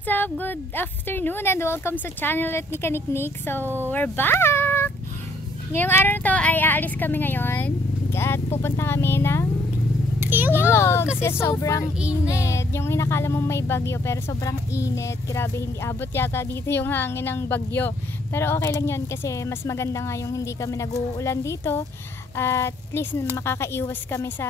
What's up? Good afternoon and welcome sa channel at Nika Niknik. So, we're back! Ngayong araw na to ay aalis kami ngayon at pupunta kami ng Ilog kasi sobrang init. Yung inakala mo may bagyo pero sobrang init. Grabe, hindi abot yata dito yung hangin ng bagyo. Pero okay lang yun kasi mas maganda nga yung hindi kami nag-uulan dito. At least makakaiwas kami sa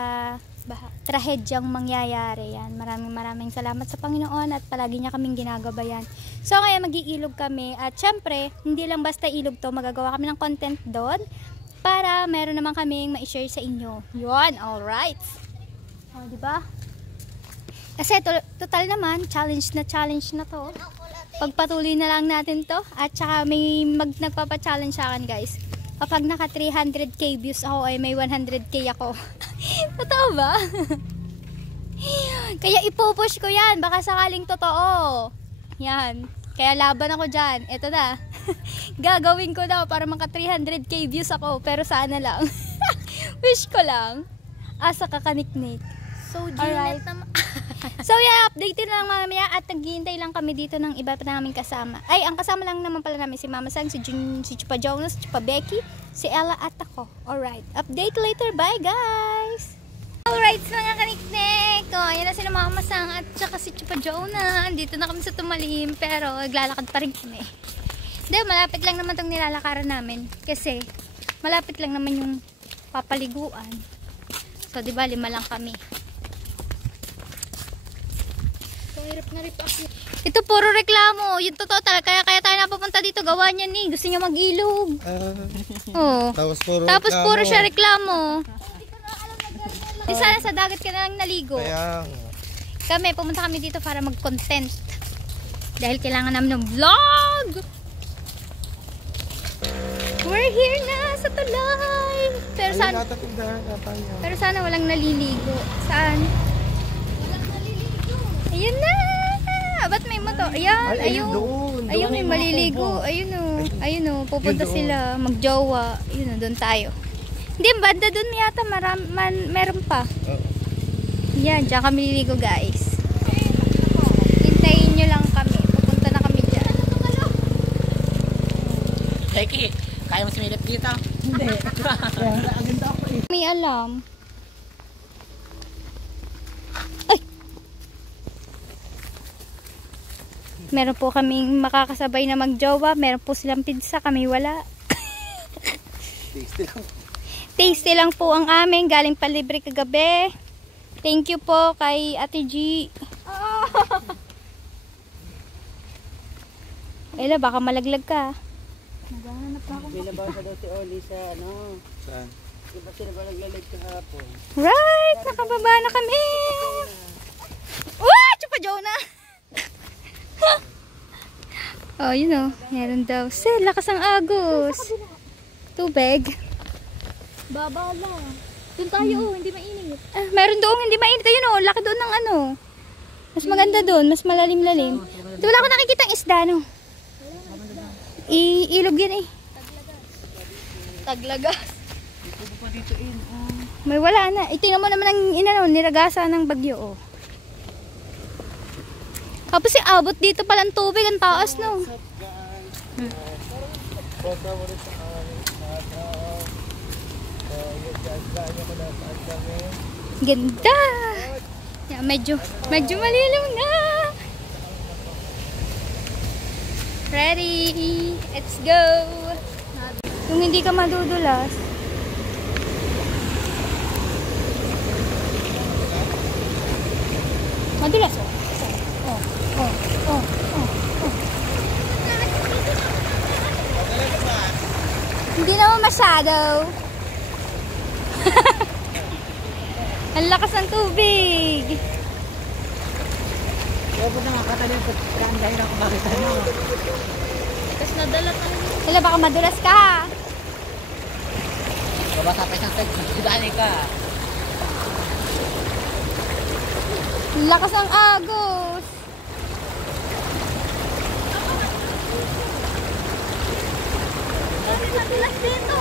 trahedyang mangyayari yan. Maraming salamat sa Panginoon at palagi niya kaming ginagabayan. So ngayon mag-iilog kami at syempre hindi lang basta ilog to, magagawa kami ng content doon para meron naman kaming ma-share sa inyo. Yun, alright. O, diba? Kasi total naman challenge na to. Pagpatuloy na lang natin to at saka may nagpapa-challenge sa akin, guys. Kapag naka 300k views ako ay may 100k ako. Totoo ba? Kaya ipupush ko yan. Baka sakaling totoo. Yan. Kaya laban ako dyan. Ito na. Gagawin ko daw para maka 300k views ako. Pero sana lang. Wish ko lang. Asa kakaniknik. So, Janet naman. So, yeah, update na lang mamaya at naghihintay lang kami dito ng iba pa naming kasama. Ay, ang kasama lang naman pala namin si Mama Sang, si Chupa Jonas, si Chupa Becky, si Ella at ako. Alright, update later. Bye, guys! Alright, mga kaniknek. O, yan na sila Mama Sang at saka si Chupa Jonas. Dito na kami sa Tumalim, pero naglalakad pa rin kami. Dahil malapit lang naman itong nilalakaran namin. Kasi, malapit lang naman yung papaliguan. So, diba, 5 lang kami. Ito puro reklamo. Yung totoo talaga. Kaya tayo napapunta dito. Gawa niya ni. Gusto niya mag-ilog. Oh. Tapos puro siya reklamo. Di sana sa dagat ka na lang naligo. Kami, pumunta kami dito para mag-content. Dahil kailangan namin ng vlog. We're here na sa tulay. Pero sana walang naliligo. Saan? Ayun na! Ba't may motor? Ayan, ayun may maliligo. Ayun o, pupunta sila, magjowa. Ayun o, doon tayo. Hindi, banda doon yata, meron pa. Yan, dyan kami liligo, guys. Hintayin nyo lang kami. Pupunta na kami dyan. Becky, kaya mo sumilip dito? Hindi. May alam. Meron po kaming makakasabay na magjowa. Meron po silang pizza. Kami wala. Tasty lang po ang amin. Galing pa libre kagabi. Thank you po kay Ate G. Ela, baka malaglag ka. Naghahanap ako. Binabaw sa daw si Oli sa ano? Saan? Diba sila ba naglalag kahapon? Right! Nakababa na kami! Wah! Chupa Jonah! Oh, you know, meron daw. Sir, lakas ang agos. Tubig. Baba lang. Doon tayo, hindi mainit. Meron doon, hindi mainit. Ayun o, laki doon ng ano. Mas maganda doon, mas malalim-lalim. Wala ko nakikita ang isda, no? Ilog yan eh. Taglagas. May wala na. Tingnan mo naman ang niragasa ng bagyo, oh. Tapos abot dito palang tubig, ang taas, no? Ganda! Yeah, medyo malinaw na! Ready! Let's go! Kung hindi ka madudulas. Madulas, oh. Hindi naman masyado. Ang lakas ng tubig. Kaya po na nakatalim po. Dahil ako makita nyo. Tapos nadala ka. Hala, baka madulas ka. Babasa pa isang tag. Sudani ka. Ang lakas ng agos. Madulas dito.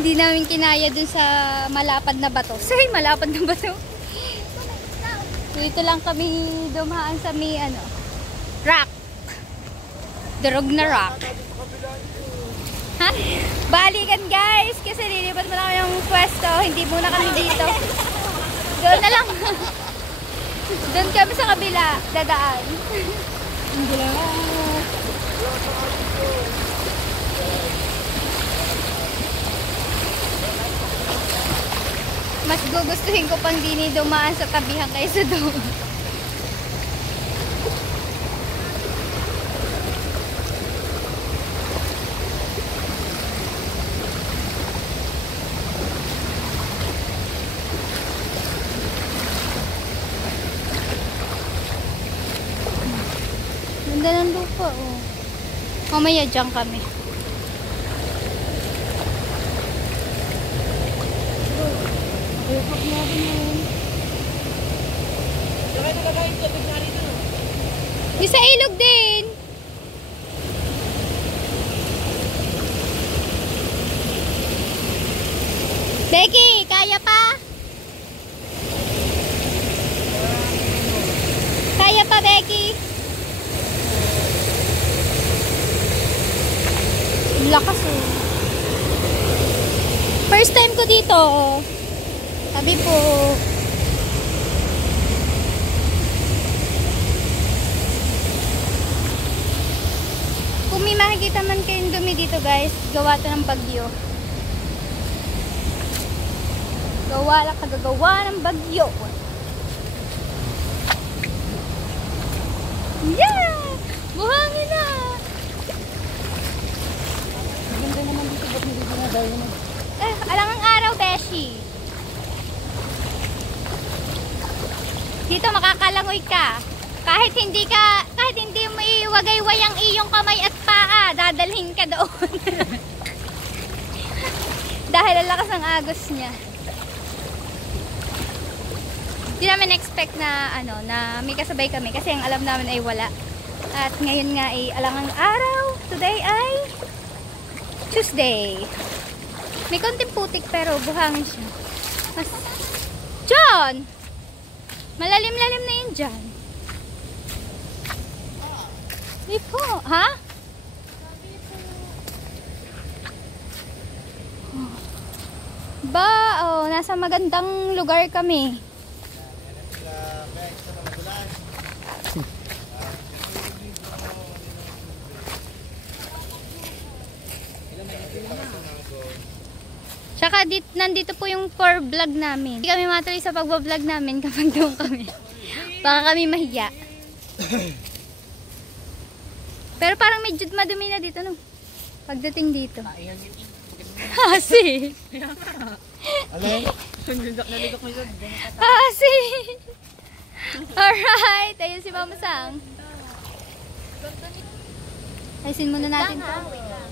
Hindi namin kinaya dun sa malapad na bato. Say, malapad na bato. Dito lang kami dumaan sa may rock. Durog na rock. Ha? Balikan guys, kasi lilipat mo lang yung pwesto. Hindi muna kami dito. Doon na lang. Doon kami sa kabila, dadaan. Hindi lang. Mas gugustuhin ko pang dini dumaan sa tabihan kaysa doon. Ganda ng lupa, oh. Mamaya dyan kami. Di sa ilog din. Becky, kaya pa? Kaya pa, Becky? Lakas oh. First time ko dito. Sabi po. Kung may makikita man kayong dumi dito guys, gawa to ng bagyo. Kagagawa ng bagyo. Yeah! Buhangin na! Ganda naman dito, ba't hindi dinadayo naman? Alangang araw, Beshi. Dito makakalangoy ka. Kahit hindi mo iwagayway ang iyong kamay at paa, dadalhin ka doon. Dahil ang lakas ng agos niya. Hindi namin expect na na may kasabay kami kasi ang alam namin ay wala. At ngayon nga ay alangang araw. Today ay Tuesday. May konting putik pero buhangin siya. John! Malalim-lalim na yun dyan. Hindi po. Ha? Ba, nasa magandang lugar kami. Tsaka nandito po yung for vlog namin. Hindi kami matuloy sa pagbablog namin kapag doon kami. Baka kami mahiya. Pero parang medyo madumi na dito, no? Pagdating dito. Hasi! Hasi! Alright! Ayun si Mama Sang. Ayusin muna natin to.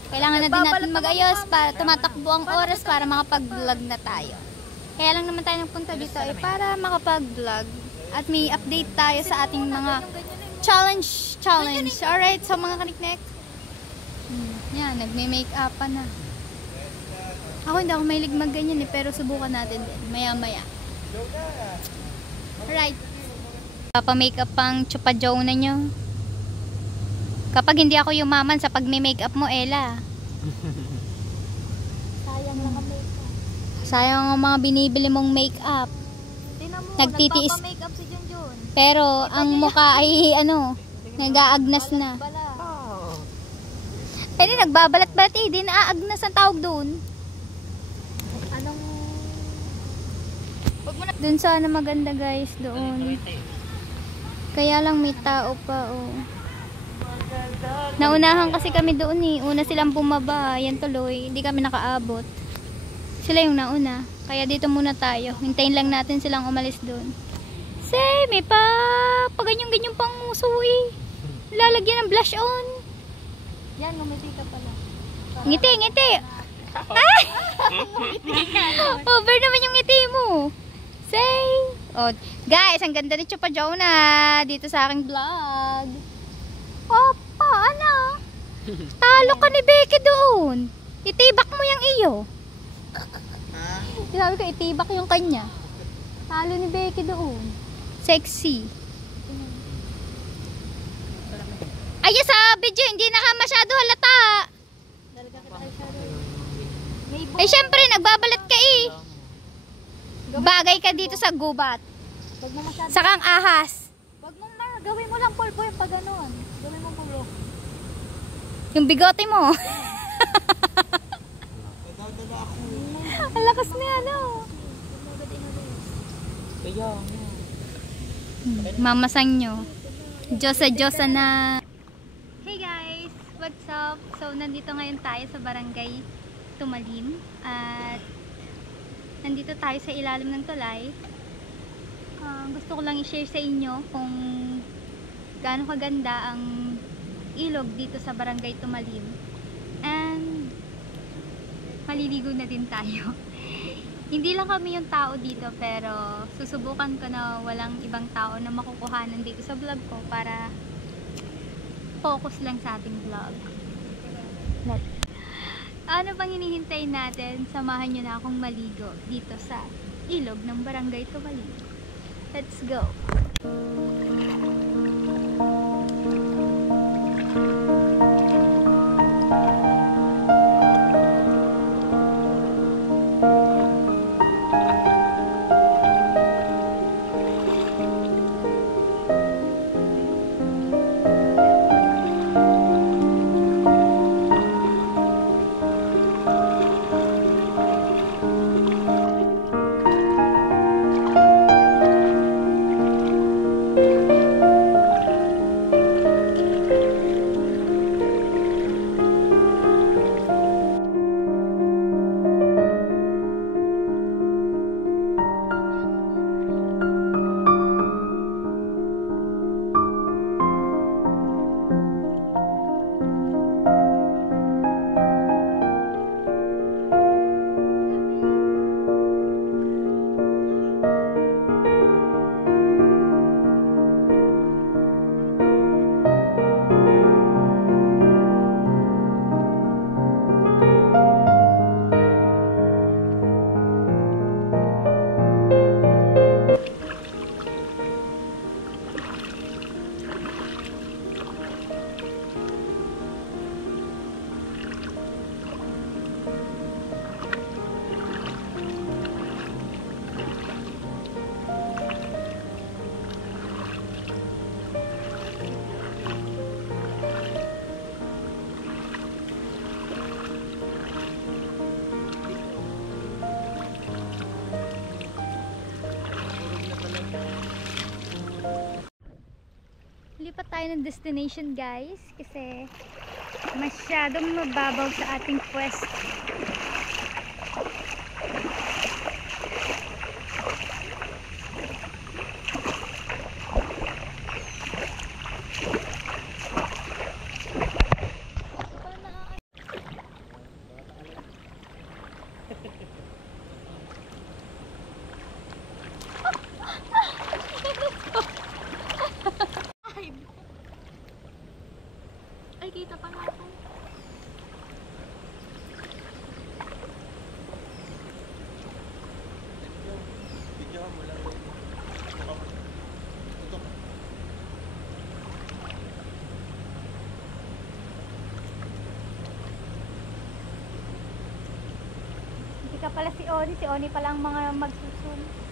Kailangan na din natin mag-ayos para tumatakbo ang oras para makapag-vlog na tayo. Kaya lang naman tayo nagpunta dito ay para makapag-vlog at may update tayo sa ating mga challenge. Alright, so mga kaniknek. Yan, nagme-make-up pa na. Ako hindi ako mahilig mag-ganyan pero subukan natin din. Maya-maya. Alright. Papa-makeup pang chupa-jow na nyo. Kapag hindi ako yumaman sa pag-makeup mo, Ella. Sayang lang ang makeup. Sayang ang mga binibili mong makeup. Tingnan mo, Nagtitiis. nagpapa-makeup si Junjun. Pero ang mukha ay nag-aagnas na. Bala. Eh, nagbabalat-balat eh. Di naaagnas ang tawag doon. Anong... Doon sana maganda guys, doon. Kaya lang may tao pa, oh. Naunahan kasi kami doon eh. Una silang bumaba. Yan tuloy. Hindi kami nakaabot. Sila yung nauna. Kaya dito muna tayo. Hintayin lang natin silang umalis doon. Say, may ganyan-ganyan pang muso eh. Lalagyan ng blush on. Yan, ngumiti ka pala. Ngiti, ngiti. Ay! Over naman yung ngiti mo. Say. Oh, guys, ang ganda ni Chupa Jonah dito sa aking vlog. Opa, ano? Talo ka ni Becky doon. Itibak mo yung iyo. Sabi ko, itibak yung kanya. Talo ni Becky doon. Sexy. Ay, sa video, hindi na ka masyado halata. Ay, syempre, nagbabalat ka eh. Bagay ka dito sa gubat. Wag mo masyado. Sakang ahas. Wag mo gawin mo lang pulpo yung pag ganon. Gawin mo pulpo. Yung bigote mo. Ang lakas niya, no? Mamasang nyo. Diyosa na. Hey guys! What's up? So, nandito ngayon tayo sa barangay Tumalim. At nandito tayo sa ilalim ng tulay. Gusto ko lang i-share sa inyo kung gaano kaganda ang ilog dito sa barangay Tumalim. And maliligo na din tayo. Hindi lang kami yung tao dito, pero susubukan ko na walang ibang tao na makukuhanan dito sa vlog ko para focus lang sa ating vlog. Ano pang hinihintay natin? Samahan nyo na akong maligo dito sa ilog ng barangay Tumalim. Let's go! Lipat tayo ng destination guys kasi masyadong mababaw sa ating pwesto. Ay, kita pa natin. Hindi ka pala si Oni pala ang mga magsusun.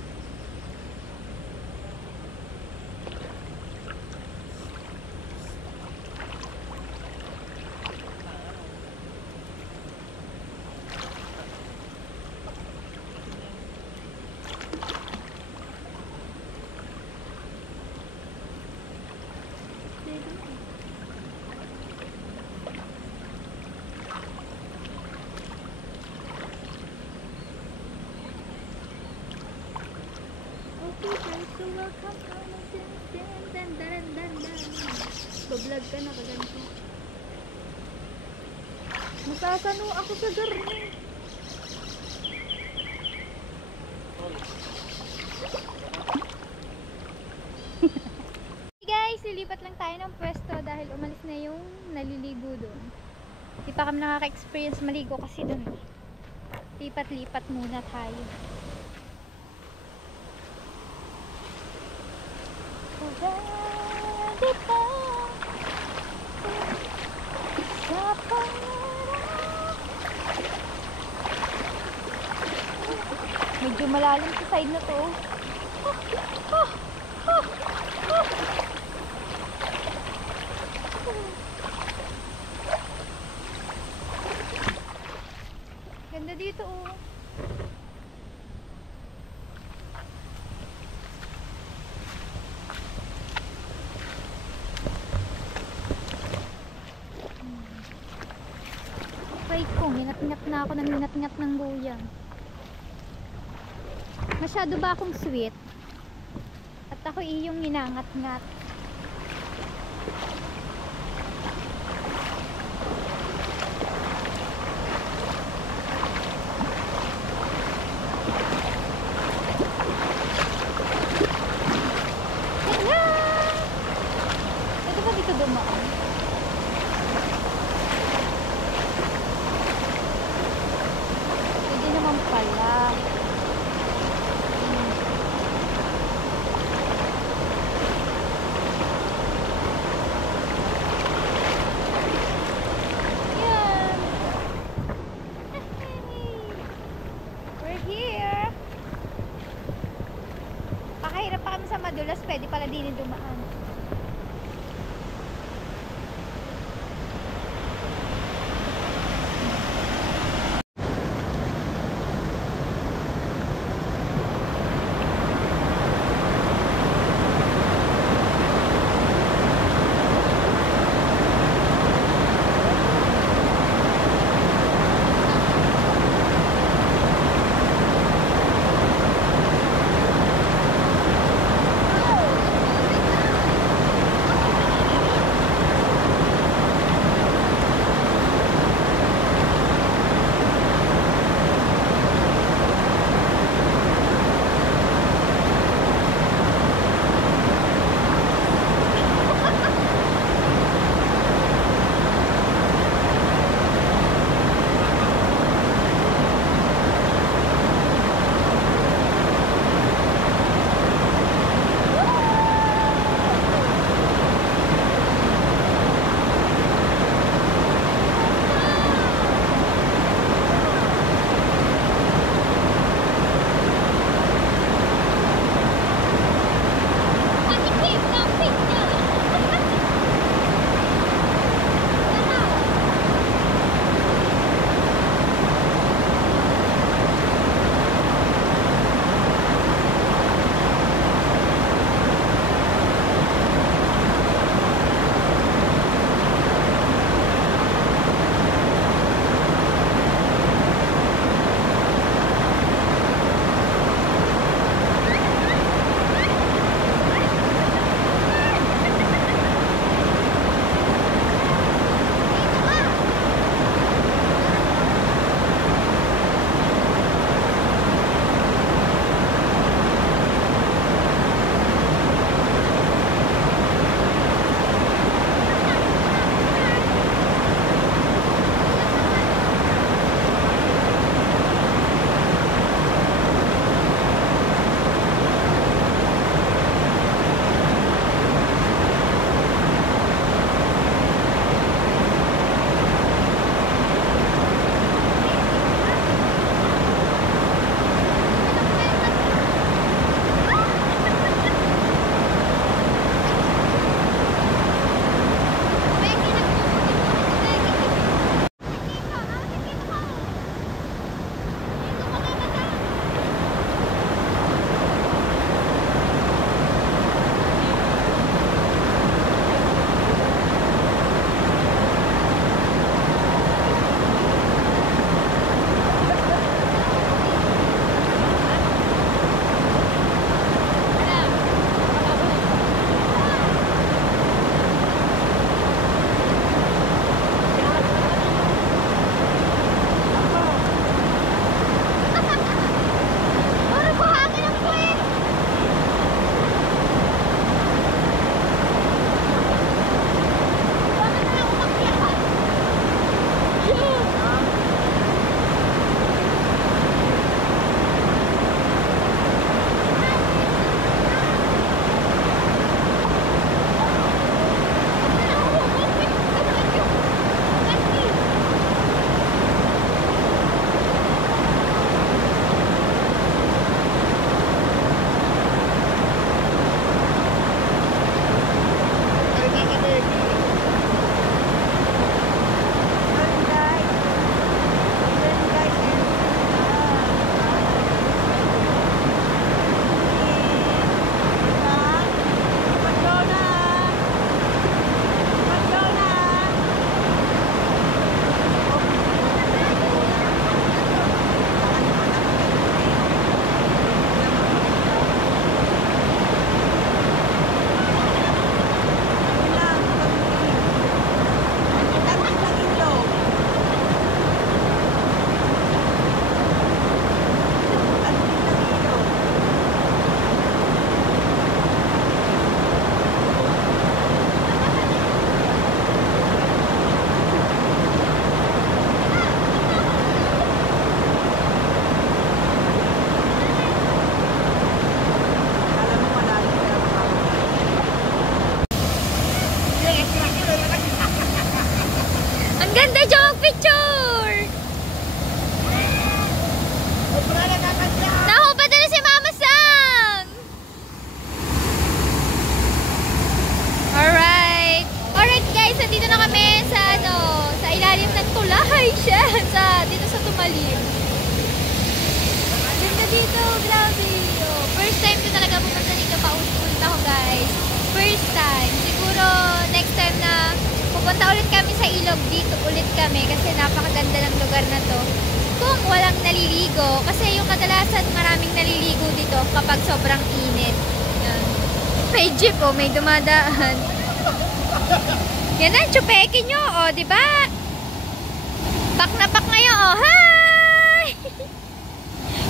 So welcome Bablog ka na kaganto. Masasano ako sa garni. Guys, lilipat lang tayo ng pwesto dahil umalis na yung naliligo doon. Hindi pa kami nakaka-experience maligo kasi doon. Lipat-lipat muna tayo. Pwede pa sa pangarap. Medyo malalim sa side na to. Ganda dito oh. Wait ko, minat-ngat na ako ng minat-ngat ng luyang. Masyado ba akong sweet? At ako iyong minangat-ngat. Hala! Pwede ba dito dumaan? Pwede naman pala. Yan. We're here. Pakahirap pa kami sa madulas. Pwede pala din dumaan. Ganda dyan mag-picture! Naku, padala si Mama Sang! Alright! Alright guys, nandito na kami sa sa ilalim ng tulay siya. Dito sa Tumalim. Ganda dito, grabe. Oh, first time ko talaga pumunta dito. Paulit-ulit ako guys. First time. Siguro next time na pupunta ulit kami sa ilog, dito ulit kami kasi napakaganda ng lugar na to. Kung walang naliligo, kasi yung kadalasan maraming naliligo dito kapag sobrang init. Yan. May jeep oh, may dumadaan. Yan ang tsupeke nyo, oh, diba? Pak na pak ngayon, oh, hi!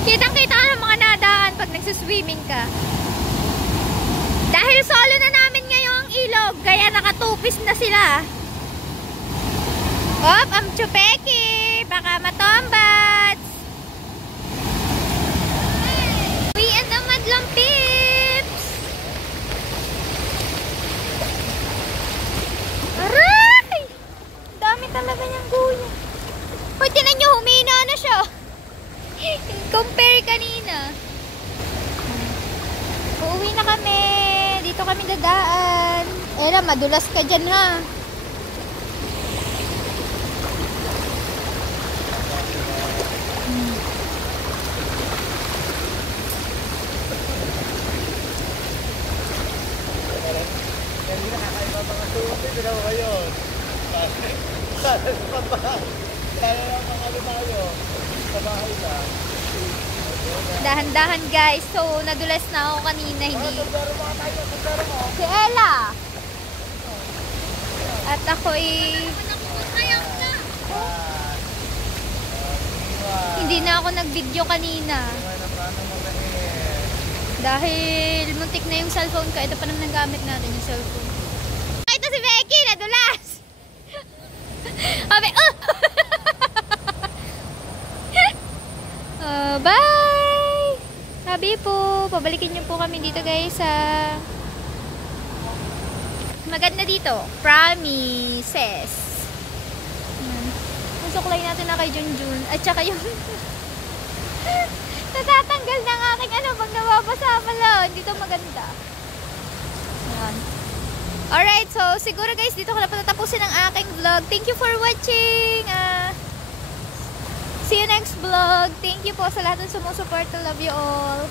Kitang-kita ka ng mga nadaan pag nagsuswimming ka. Dahil solo na namin ngayong ilog, kaya nakatupis na sila. Op, ang tsupeke! Baka matombats! Uwian na madlang pips! Aray! Dami talaga niyang guya. Hoy, tinan nyo, humina na siya. Compare kanina. Uuwi na kami. Dito kami dadaan. Ela, madulas ka dyan ha. Dahan-dahan guys. So, nadulas na ako kanina. Hindi. Si Ella. At ako'y hindi na ako nag-video kanina. Dahil muntik na yung cellphone ko. Ito pa naman nagamit natin yung cellphone. Ito si Becky. Nadulas. Abe, oh! Bye! Sabi po, pabalikin niyo po kami dito guys sa maganda dito. Promises. Ang suklay natin na kay Junjun. At saka yung natatanggal ng aking pag nababasa pala. Dito maganda. Ayan. Alright, so siguro guys, dito ko na patatapusin ang aking vlog. Thank you for watching. See you next vlog. Thank you po sa lahat ng sumusuporta. Love you all.